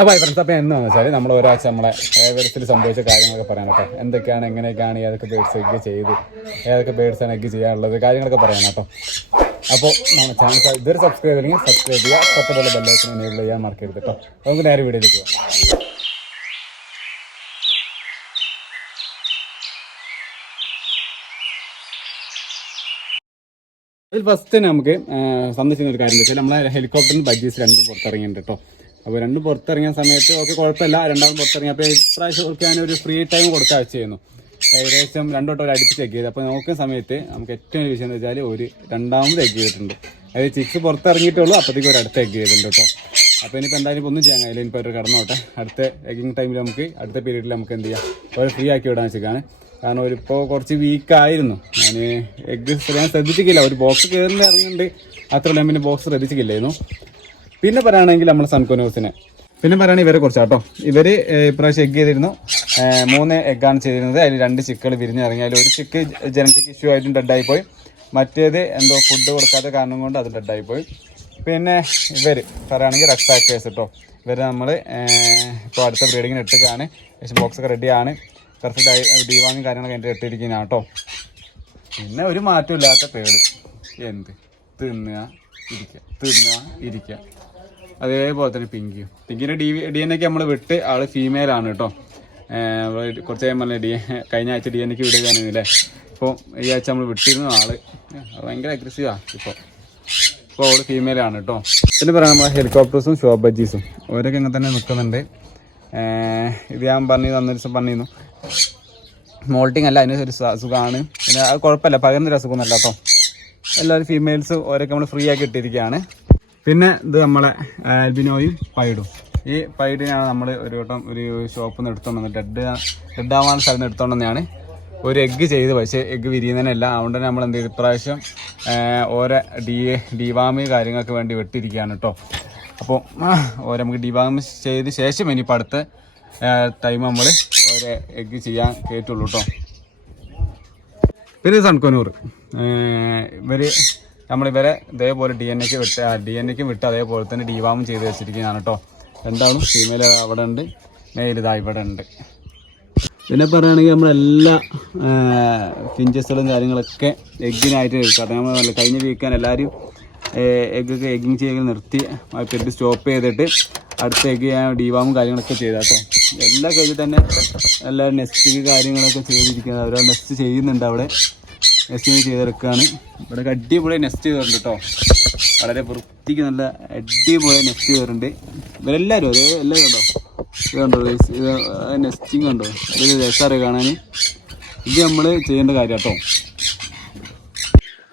അപ്പോൾ ഫ്രണ്ട്സ്, അപ്പോൾ എന്താണെന്ന് വെച്ചാൽ നമ്മൾ ഒരാഴ്ച നമ്മളെ ബേഡ്സിൽ സംഭവിച്ച കാര്യങ്ങളൊക്കെ പറയാൻ കേട്ടോ. എന്തൊക്കെയാണ്, എങ്ങനെയൊക്കെയാണ്, ഏതൊക്കെ ബേഡ്സ് എഗ്ഗ് ചെയ്ത്, ഏതൊക്കെ ബേഡ്സാണ് എഗ്ഗ് ചെയ്യാനുള്ളത്, കാര്യങ്ങളൊക്കെ പറയാൻ കേട്ടോ. അപ്പോൾ നമ്മുടെ ചാനൽ ഇതൊരു സബ്സ്ക്രൈബ് ചെയ്യണമെങ്കിൽ സബ്സ്ക്രൈബ് ചെയ്യുക, തൊട്ടടുത്തുള്ള ബെല്ലൈക്കൺ എനേബിൾ ചെയ്യാൻ മറക്കരുത് കേട്ടോ. നമുക്ക് നേരെ വീഡിയോയിലേക്ക് പോകാം. അതിൽ ഫസ്റ്റ് നമുക്ക് സന്ദർശിക്കുന്ന ഒരു കാര്യം എന്ന് വെച്ചാൽ നമ്മളെ ഹെലികോപ്റ്ററിന് ബഡ്ജീസ് രണ്ടും പുറത്തിറങ്ങിയിട്ടുണ്ട് കേട്ടോ. അപ്പോൾ രണ്ടും പുറത്തിറങ്ങിയ സമയത്ത് ഓക്കെ കുഴപ്പമില്ല, രണ്ടാമത് പുറത്തിറങ്ങി. അപ്പോൾ ഇപ്രാവശ്യം അവർക്ക് ഞാനൊരു ഫ്രീ ടൈം കൊടുക്കാൻ ചെയ്യുന്നു. ഏകദേശം രണ്ടോട്ടം ഒരു അടുപ്പിച്ച് എഗ് ചെയ്ത്. അപ്പോൾ നോക്കുന്ന സമയത്ത് നമുക്ക് ഏറ്റവും ഒരു വിഷയം എന്ന് വെച്ചാൽ ഒരു രണ്ടാമത് എഗ് ചെയ്തിട്ടുണ്ട്. അതായത് ചിക്സ് പുറത്തിറങ്ങിയിട്ടുള്ളൂ, അപ്പോഴത്തേക്ക് ഒരു അടുത്ത എഗ് ചെയ്തിട്ടുണ്ട് കേട്ടോ. അപ്പോൾ ഇനിയിപ്പോൾ എന്തായാലും ഇപ്പോൾ ഒന്നും ചെയ്യാൻ കഴിയില്ല, ഇനിയിപ്പോൾ ഒരു കടന്നോട്ടെ. അടുത്ത എഗ്ഗിങ് ടൈമിൽ നമുക്ക് അടുത്ത പീരീഡിൽ നമുക്ക് എന്ത് ചെയ്യാം, ഒരു ഫ്രീ ആക്കി വിടാൻ വെച്ചിട്ടാണ്. കാരണം ഒരിപ്പോൾ കുറച്ച് വീക്കായിരുന്നു. ഞാൻ എഗ്ഗ് ഞാൻ ശ്രദ്ധിച്ചിട്ടില്ല, ഒരു ബോക്സ് കയറിൽ ഇറങ്ങുന്നുണ്ട്, അത്രയുള്ള പിന്നെ ബോക്സ് ശ്രദ്ധിച്ചിട്ടില്ലായിരുന്നു. പിന്നെ പറയുകയാണെങ്കിൽ നമ്മൾ സൺകോനോസിനെ പിന്നെ പറയുകയാണെങ്കിൽ ഇവരെ കുറിച്ച് കേട്ടോ. ഇവർ ഇപ്രാവശ്യം എഗ്ഗ് ചെയ്തിരുന്നു. 3 എഗ്ഗാണ് ചെയ്തിരുന്നത്. അതിൽ 2 ചിക്കുകൾ വിരിഞ്ഞിറങ്ങി. അതിൽ ഒരു ചിക്ക് ജനറ്റിക് ഇഷ്യൂ ആയിട്ടും ഡെഡായിപ്പോയി. മറ്റേത് എന്തോ ഫുഡ് കൊടുക്കാത്ത കാരണം കൊണ്ട് അത് ഡെഡായിപ്പോയി. പിന്നെ ഇവർ പറയുകയാണെങ്കിൽ റെഡ് ഫാക്ടേഴ്സ് കേട്ടോ. ഇവർ നമ്മൾ ഇപ്പോൾ അടുത്ത ബ്രീഡിങ്ങിന് ഇട്ടുകയാണ്. ബോക്സൊക്കെ റെഡിയാണ്. പെർഫെക്റ്റ് ഡിവാങ്ങും കാര്യങ്ങളൊക്കെ എൻ്റെ ഇട്ടിരിക്കുന്നതാണ് കേട്ടോ. പിന്നെ ഒരു മാറ്റമില്ലാത്ത പേട്, എന്ത് തിന്നുക ഇരിക്കുക. അതേപോലെ തന്നെ പിങ്കിൻ്റെ DNA നമ്മൾ വിട്ട് ആൾ ഫീമെയിലാണ് കേട്ടോ. കുറച്ച് കഴിയുമ്പോൾ കഴിഞ്ഞ ആഴ്ച DNA വിടുകയാണെന്നില്ലേ. ഇപ്പോൾ ഈ ആഴ്ച നമ്മൾ വിട്ടിരുന്ന ആൾ ഭയങ്കര അഗ്രസീവാണ്. ഇപ്പോൾ അവൾ ഫീമെയിലാണ് കേട്ടോ. പിന്നെ പറയാം നമ്മളെ ഹെലികോപ്റ്റേഴ്സും ഷോ ബജ്ജീസും അവരൊക്കെ ഇങ്ങനെ തന്നെ നിൽക്കുന്നുണ്ട്. ഇത് ഞാൻ അന്നൊരു ദിവസം പറഞ്ഞിരുന്നു, മോൾട്ടിങ് അല്ല, അതിന് ഒരു സുഖമാണ്. പിന്നെ അത് കുഴപ്പമില്ല, പകരുന്നൊരു അസുഖമൊന്നുമല്ല കേട്ടോ. എല്ലാവരും ഫീമെയിൽസ് ഓരോക്കെ നമ്മൾ ഫ്രീ ആക്കി ഇട്ടിരിക്കുകയാണ്. പിന്നെ ഇത് നമ്മളെ ആൽബിനോയും പൈഡും. ഈ പൈഡിനാണ് നമ്മൾ ഒരു വട്ടം ഒരു ഷോപ്പിൽ നിന്ന് എടുത്തോണ്ട് വന്നത്, ഡെഡ് ആവാൻ സ്ഥലത്ത് നിന്ന് എടുത്തോണ്ട് തന്നെയാണ്. ഒരു എഗ്ഗ് ചെയ്ത്, പക്ഷേ എഗ്ഗ് വിരിയുന്നതിനല്ല. അതുകൊണ്ട് തന്നെ നമ്മൾ എന്ത് ചെയ്ത് ഇപ്രാവശ്യം ഓരോ ഡിവാമി കാര്യങ്ങൾക്ക് വേണ്ടി വെട്ടിയിരിക്കുകയാണ് കേട്ടോ. അപ്പോൾ ഓരോ നമുക്ക് ഡിവാമി ചെയ്ത ശേഷം ഇനിയിപ്പോൾ അടുത്ത ടൈം നമ്മൾ ഓരോ എഗ്ഗ് ചെയ്യാൻ കയറ്റുള്ളൂ കേട്ടോ. പിന്നെ സൺകോനൂർ നമ്മളിവരെ ഇതേപോലെ DNA വിട്ട് അതേപോലെ തന്നെ ഡിവാമും ചെയ്ത് വെച്ചിരിക്കുന്നതാണ് കേട്ടോ. രണ്ടാളും ഫീമെയിൽ അവിടെ ഉണ്ട്, മെയിൽ ഇതാ ഇവിടെ ഉണ്ട്. പിന്നെ പറയുകയാണെങ്കിൽ നമ്മളെല്ലാ ഫിഞ്ചസുകളും കാര്യങ്ങളൊക്കെ എഗ്ഗിനായിട്ട് കാരണം നമ്മൾ കഴിഞ്ഞ വീക്കാൻ എല്ലാവരും എഗ്ഗിങ് ചെയ്യൽ നിർത്തി പെട്ട് സ്റ്റോപ്പ് ചെയ്തിട്ട് അടുത്ത എഗ്ഗ് ചെയ്യാൻ ഡിവാമും കാര്യങ്ങളൊക്കെ ചെയ്താൽ കേട്ടോ. എല്ലാം കഴിഞ്ഞിട്ട് തന്നെ എല്ലാവരും നെസ്റ്റ് കാര്യങ്ങളൊക്കെ ചെയ്തിരിക്കുന്നത്. അവരോ നെസ്റ്റ് ചെയ്യുന്നുണ്ട്, അവിടെ നെസ്റ്റ് ചെയ്തെടുക്കുകയാണ്. ഇവിടെ അടിപൊളി നെസ്റ്റ് ചെയ്തിട്ടുണ്ട് കേട്ടോ. വളരെ വൃത്തിക്ക് നല്ല അടിപൊളി നെസ്റ്റ് ചെയ്തിട്ടുണ്ട് ഇവരെല്ലാവരും. എല്ലാവരും ഉണ്ടോ, ഇതുണ്ടോ ഇത് നെസ്റ്റിങ് ഉണ്ടോ, ഇത് രസമാണ് കാണാൻ. ഇത് നമ്മൾ ചെയ്യേണ്ട കാര്യം കേട്ടോ.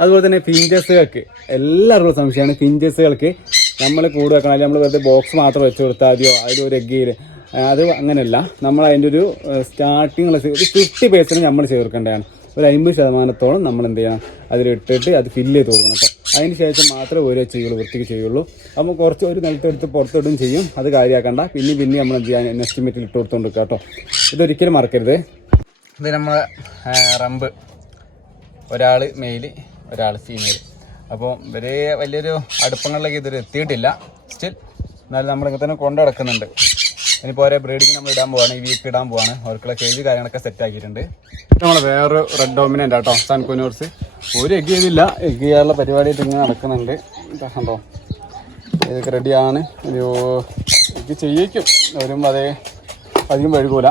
അതുപോലെ തന്നെ ഫിഞ്ചസുകൾക്ക് എല്ലാവർക്കും സംശയമാണ്. ഫിഞ്ചസുകൾക്ക് നമ്മൾ കൂട് വെക്കണം, അല്ലെങ്കിൽ നമ്മൾ വെറുതെ ബോക്സ് മാത്രം വെച്ച് കൊടുത്താൽ മതിയോ, അതിലൊരു എഗ്ഗിൽ അത് അങ്ങനെയല്ല. നമ്മൾ അതിൻ്റെ ഒരു സ്റ്റാർട്ടിങ് ഒരു 50% നമ്മൾ ചേർക്കേണ്ടതാണ്. ഒരു 50% നമ്മൾ എന്ത് ചെയ്യണം, അതിലിട്ടിട്ട് അത് ഫില്ല് ചെയ്ത് കൊടുക്കണം കേട്ടോ. അതിന് ശേഷം മാത്രമേ ഓരോ ചെയ്യുള്ളൂ, വൃത്തിക്ക് ചെയ്യുള്ളൂ. അപ്പോൾ കുറച്ച് ഒരു നിലത്തെടുത്ത് പുറത്തിടും ചെയ്യും, അത് കാര്യമാക്കണ്ട. പിന്നെ നമ്മൾ എന്ത് ചെയ്യാൻ എസ്റ്റിമേറ്റിൽ ഇട്ട് കൊടുത്തുകൊണ്ട് കേട്ടോ. ഇതൊരിക്കലും മറക്കരുത്. ഇത് നമ്മൾ റംബ്, ഒരാൾ മെയിൽ ഒരാൾ ഫീമെയിൽ. അപ്പോൾ ഇവർ വലിയൊരു അടുപ്പങ്ങളിലേക്ക് ഇതുവരെ എത്തിയിട്ടില്ല. സ്റ്റിൽ എന്നാലും നമ്മളിങ്ങനെ തന്നെ കൊണ്ടു നടക്കുന്നുണ്ട്. ഇനിയിപ്പോൾ ഓരോ ബ്രീഡിങ് നമ്മൾ ഇടാൻ പോവാണ്, ഈ വീക്ക് ഇടാൻ പോവാണ്. അവർക്കുള്ള കേജ് കാര്യങ്ങളൊക്കെ സെറ്റ് ആക്കിയിട്ടുണ്ട്. നമ്മൾ വേറൊരു റെഡ് ഡോമിനൻ്റ് കേട്ടോ, സൺകുനൂർസ്. ഒരു എഗ്ഗ് ചെയ്തില്ല, എഗ്ഗ് ചെയ്യാനുള്ള പരിപാടിയായിട്ട് ഇങ്ങനെ നടക്കുന്നുണ്ട് കണ്ടോ. ഇതൊക്കെ റെഡിയാണ്. ഒരു എഗ്ഗ് ചെയ്യിക്കും, വരുമ്പോൾ അതേ അധികം വഴുകൂല.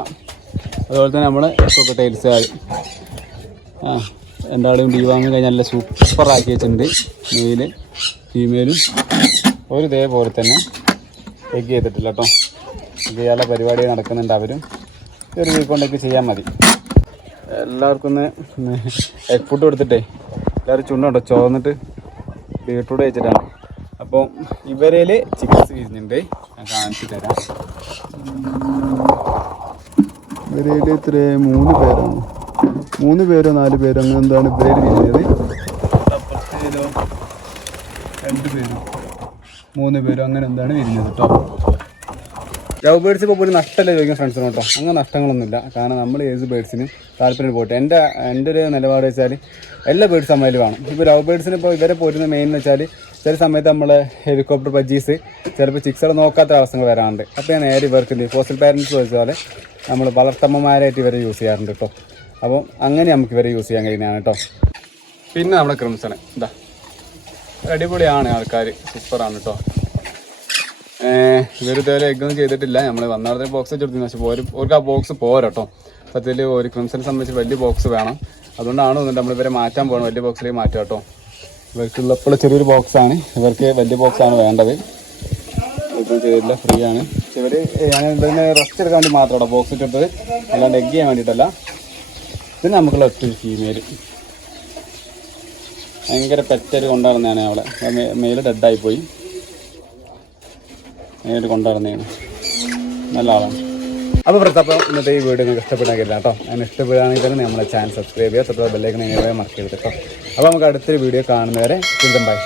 അതുപോലെ തന്നെ നമ്മൾ കൊക്കട്ടൈൽസ് രണ്ടാളും ഡിവാങ്ങി കഴിഞ്ഞാൽ നല്ല സൂപ്പറാക്കി വെച്ചിട്ടുണ്ട്. മെയില് ഫീമെയിലും ഒരു ഇതേപോലെ തന്നെ എഗ്ഗ് ചെയ്തിട്ടില്ല കേട്ടോ. എഗ്ഗ് ചെയ്യാനുള്ള പരിപാടി നടക്കുന്നുണ്ട്. അവരും ഒരു വീക്ക് കൊണ്ടൊക്കെ ചെയ്യാൻ മതി. എല്ലാവർക്കും ഒന്ന് എഗ് ഫുഡ് കൊടുത്തിട്ടേ എല്ലാവരും ചുണ്ടുണ്ടോ ചോന്നിട്ട് ബീട്രൂട്ട് കഴിച്ചിട്ടാണ്. അപ്പോൾ ഇവരേൽ ചിക്കൻസ് വിരിഞ്ഞിട്ടുണ്ട്, ഞാൻ കാണിച്ചു തരാം. ഇവരേൽ ഇത്ര 3 പേരാണ്, 3 പേരോ 4 പേരോ അങ്ങനെ എന്താണ് ഇവരേൽ വിരിഞ്ഞത്. അപ്പുറത്തേലോ 2 പേരോ 3 പേരോ അങ്ങനെ എന്താണ് വിരിഞ്ഞത് കേട്ടോ. ലവ് ബേഡ്സ് ഇപ്പോൾ പോലും നഷ്ടമല്ലേ ചോദിക്കുന്ന ഫ്രണ്ട്സിന് കേട്ടോ. അങ്ങനെ നഷ്ടങ്ങളൊന്നുമില്ല. കാരണം നമ്മൾ ഏത് ബേഡ്സിനും താല്പര്യം പോട്ടെ. എൻ്റെ ഒരു നിലപാട് വെച്ചാൽ എല്ലാ ബേഡ്സ് അമ്മയിൽ വേണം. ഇപ്പോൾ ലവ് ബേഡ്സിന് ഇപ്പോൾ ഇവരെ പോരുന്ന മെയിൻ എന്ന് വെച്ചാൽ ചില സമയത്ത് നമ്മൾ ഹെലികോപ്റ്റർ ബജ്ജീസ് ചിലപ്പോൾ ചിക്സർ നോക്കാത്ത അവസ്ഥകൾ വരാറുണ്ട്. അപ്പോൾ ഞാൻ നേരെ ഇവർക്ക് ഫോസിൽ പാരൻസ് വെച്ചാൽ നമ്മൾ വളർത്തമ്മമാരായിട്ട് ഇവരെ യൂസ് ചെയ്യാറുണ്ട് കേട്ടോ. അപ്പം അങ്ങനെ നമുക്ക് ഇവരെ യൂസ് ചെയ്യാൻ കഴിയുന്നതാണ് കേട്ടോ. പിന്നെ നമ്മുടെ ക്രിംസൺ ഇതാ അടിപൊളിയാണ്, ആൾക്കാർ സൂപ്പറാണ് കേട്ടോ. ഇവർ ഇതുവരെ എഗ്ഗൊന്നും ചെയ്തിട്ടില്ല. നമ്മൾ വന്നാടത്തെ ബോക്സ് വെച്ചെടുത്തു, പക്ഷേ അവർക്ക് ആ ബോക്സ് പോരാ കേട്ടോ. സത്യത്തിൽ ഒരു ക്രിംസനെ സംബന്ധിച്ച് വലിയ ബോക്സ് വേണം. അതുകൊണ്ടാണ് നമ്മൾ ഇവരെ മാറ്റാൻ പോകണം, വലിയ ബോക്സിലേക്ക് മാറ്റാം കേട്ടോ. ഇവർക്കുള്ളപ്പോൾ ചെറിയൊരു ബോക്സാണ്, ഇവർക്ക് വലിയ ബോക്സാണ് വേണ്ടത്. ഇപ്പം ചെയ്തില്ല, ഫ്രീ ആണ്. പക്ഷെ ഇവർ ഞാൻ ഇതിന് റെസ്റ്റ് എടുക്കാൻ വേണ്ടി മാത്രം കേട്ടോ ബോക്സ് ഇട്ടിട്ടത്, അല്ലാണ്ട് എഗ്ഗ് ചെയ്യാൻ വേണ്ടിയിട്ടല്ല. പിന്നെ നമുക്കുള്ള ഒറ്റ ഫീമെയിൽ ഭയങ്കര പെറ്റായിട്ട് കൊണ്ടുവരുന്നതാണ് അവളെ. മെയിൽ ഡെഡായിപ്പോയി, മെയിൽ കൊണ്ടുവരുന്നതാണ്, നല്ല ആളാണ്. അപ്പോൾ പ്രത്യേകം ഇന്നത്തെ ഈ വീഡിയോ നിങ്ങൾക്ക് ഇഷ്ടപ്പെടാനില്ല കേട്ടോ. അതിന് ഇഷ്ടപ്പെടുകയാണെങ്കിൽ തന്നെ നമ്മുടെ ചാനൽ സബ്സ്ക്രൈബ് ചെയ്യുക, തൊട്ടുള്ള ബെല്ലൈക്കൺ മറക്കരുത് കേട്ടോ. അപ്പോൾ നമുക്ക് അടുത്തൊരു വീഡിയോ കാണുന്നവരെ ബൈ.